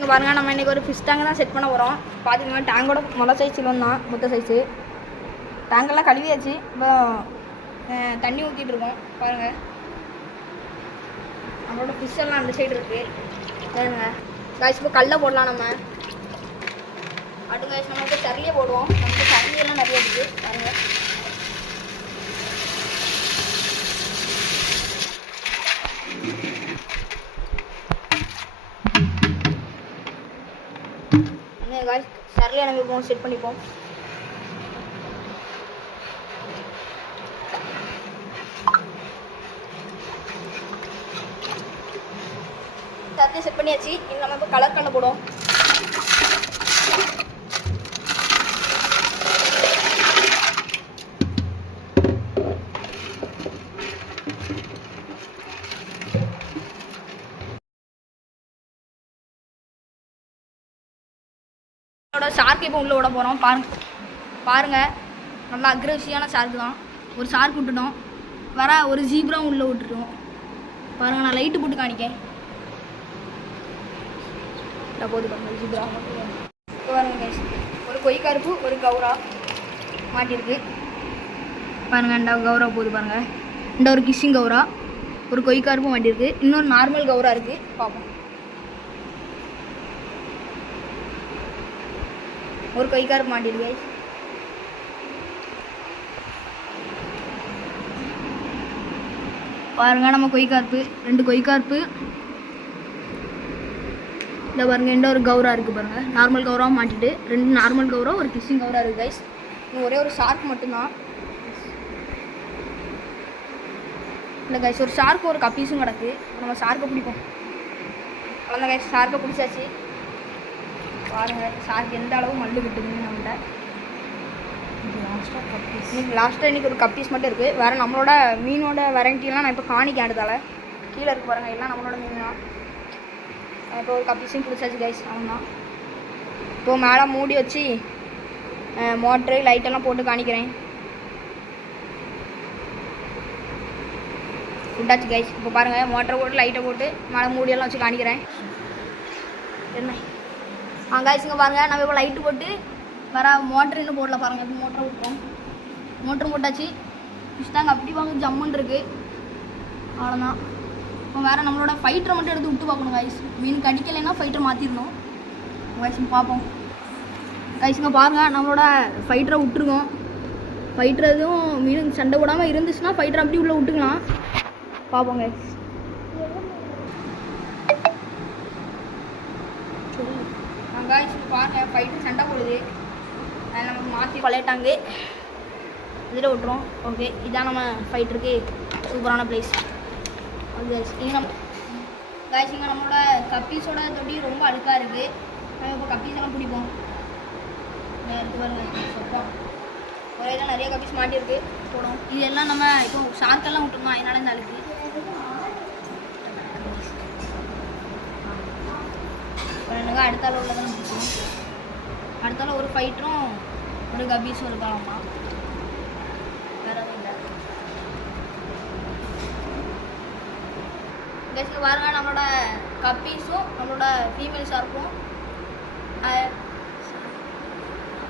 இங்கே பாருங்கள், நம்ம இன்றைக்கி ஒரு ஃபிஷ் டேங்க் தான் செட் பண்ண போகிறோம். பார்த்துக்கோங்க, டேங்கோட மொதல் சைஸ் தான் மொத்த சைஸு. டேங்கெல்லாம் கழுவியாச்சு. இப்போ தண்ணி ஊற்றிட்டு இருக்கோம். பாருங்கள், நம்மளோட ஃபிஷ் எல்லாம் அந்த சைடு இருக்குது. பாருங்க காய்ச்சி இப்போ கல்லை போடலாம். நம்ம அடுத்த காய்ச்சி நம்ம இப்போ சரளியை போடுவோம். நமக்கு சரளியெல்லாம் நிறைய இருக்குது. பாருங்கள், சரளியை நம்ம இப்போ செட் பண்ணிப்போம். சரளியை செட் பண்ணியாச்சு. இது நம்ம இப்போ கலர் கண்ணை போடுவோம். ஷார்க்கு இப்போ உள்ளே விட போகிறோம். பாருங்கள், நல்லா அக்ரெசிவான ஷார்க்கு தான். ஒரு ஷார்க் விட்டுட்டோம், வர ஒரு ஜீப்ராவும் உள்ளே விட்டுட்டோம். பாருங்கள், நான் லைட்டு போட்டு காணிக்கேன். போது பாருங்கள், ஜீப்ரா இப்போ பாருங்கள், ஒரு கொய்கருப்பு ஒரு கௌரா மாட்டியிருக்கு. பாருங்கள், இந்த கௌரா போகுது. பாருங்கள், இந்த ஒரு கிஷிங் கௌரா, ஒரு கொய்கருப்பு மாட்டியிருக்கு. இன்னொரு நார்மல் கௌரா இருக்குது. பார்ப்போம். ஒரு கொய்கார்ப்பு மாட்டிருக்கு. பாருங்க, நம்ம கொய்கார்ப்பு, 2 கொய்கார்ப்பு. இந்த பாருங்க, இந்த ஒரு கௌரா இருக்குது. பாருங்கள், நார்மல் கௌராவும் மாட்டிட்டு 2 நார்மல் கௌரா, ஒரு கிஷிங் கௌரா இருக்குது கைஸ். இன்னும் ஒரே ஒரு ஷார்க் மட்டும்தான் இல்லை கைஸ். ஒரு ஷார்க்கு ஒரு கப்பீஸும் கிடக்கு. நம்ம ஷார்க்கை பிடிப்போம். அவ்வளோதான் கைஸ், ஷார்க்கை பிடிச்சாச்சு. பாருங்கள், ஷார்க் எந்த அளவு மல்லு விட்டுதுன்னு நம்மகிட்ட. லாஸ்ட்டாக இன்றைக்கி ஒரு கப்பீஸ் மட்டும் இருக்குது. வேறு நம்மளோட மீனோட வெரைட்டிலாம் நான் இப்போ காணிக்க ஆடுதால கீழே இருக்கு. பாருங்கள், எல்லாம் நம்மளோட மீன் தான். இப்போ ஒரு கப்பீஸையும் பிடிச்சாச்சு கைஸ். அவன்தான் இப்போ மேலே மூடி வச்சு மோட்ரு லைட்டெல்லாம் போட்டு காணிக்கிறேன். விட்டாச்சு கைஸ். இப்போ பாருங்கள், மோட்டரை போட்டு லைட்டை போட்டு மேலே மூடியெல்லாம் வச்சு காணிக்கிறேன். என்ன கைஸ், இங்கே பாருங்கள், நம்ம இப்போ லைட்டு போட்டு வர மோட்ரு இன்னும் போடல. பாருங்கள், இப்போ மோட்டரை விட்டுறோம். மோட்டரும் போட்டாச்சு. ஃபிஷ் டேங்க் அப்படி வாங்க ஜம்முன்னு இருக்குது. அவ்வளோதான். இப்போ வேறு நம்மளோட ஃபைட்டரை மட்டும் எடுத்து விட்டு பார்க்கணும் கைஸ். மீன் கடிக்கலைன்னா ஃபைட்டரை மாற்றிடணும் கைஸ். பார்ப்போம் கைஸ். இங்கே பாருங்கள், நம்மளோட ஃபைட்டரை விட்டுருக்கோம். ஃபைட்டர் எதுவும் மீன் சண்டை போடாமல் இருந்துச்சுன்னா ஃபைட்டரை அப்படி உள்ளே விட்டுக்கலாம். பார்ப்போம் கைஸ். கைஸ் பாருங்கள், ஃபைட்டு சண்டை போடுது. அதில் நமக்கு மாற்றி பழையிட்டாங்க. இதில் விட்டுரும். ஓகே, இதான் நம்ம ஃபைட்டருக்கு சூப்பரான பிளேஸ். ஓகே கைஸ், இங்கே நம்ம கைஸ் இங்கே நம்மளோட கப்பீஸோட தொட்டி ரொம்ப அழுக்காக இருக்குது. நம்ம இப்போ கப்பீஸ் எல்லாம் பிடிப்போம். எடுத்து பாருங்கள், சொப்பம் ஒரே இதில் நிறைய கப்பீஸ் மாட்டியிருக்கு. போடும். இதெல்லாம் நம்ம இப்போ ஷார்க்கெல்லாம் விட்டுருந்தோம், அதனால இந்த அழுக்கு. எனக்கு அடுத்த அளவில் தான் பிடிக்கும். அடுத்தால ஒரு ஃபைட்டரும் ஒரு கபீஸும் இருக்கலாமா, வேறு எதுவும் இல்லை. கடைசியில் பாருங்க, நம்மளோட கப்பீஸும் நம்மளோட ஃபீமேல் ஷார்க்கும்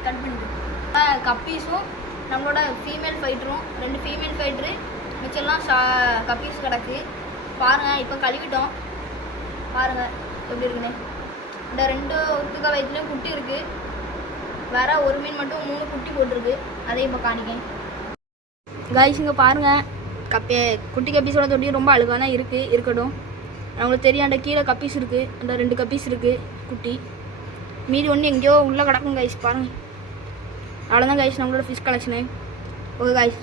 கட் பண்ணிட்டு கப்பீஸும் நம்மளோட ஃபீமேல் ஃபைட்டரும் 2 ஃபீமேல் ஃபைட்டரு மிச்சம்லாம் கப்பீஸ் கிடக்கு. பாருங்கள், இப்போ கழுவிட்டோம். பாருங்கள் எப்படி இருக்குன்னு. இந்த 2 ஒத்துக்க வயிற்றுலையும் குட்டி இருக்குது. வேறு ஒரு மீன் மட்டும் 3 குட்டி போட்டிருக்கு. அதையும் இப்போ காணிக்கேன் கைஸ். இங்கே பாருங்கள், குட்டி கப்பீஸோட தொட்டி ரொம்ப அழுகாக தான் இருக்குது. இருக்கட்டும், அவங்களுக்கு தெரியும். அந்த கீழே கப்பீஸ் இருக்குது, அந்த 2 கப்பீஸ் இருக்குது குட்டி. மீதி ஒன்று எங்கேயோ உள்ளே கிடக்கும் கைஸ். பாருங்கள், அவ்வளோதான் கைஸ் நம்மளோட ஃபிஷ் கலெக்ஷனு. Okay guys.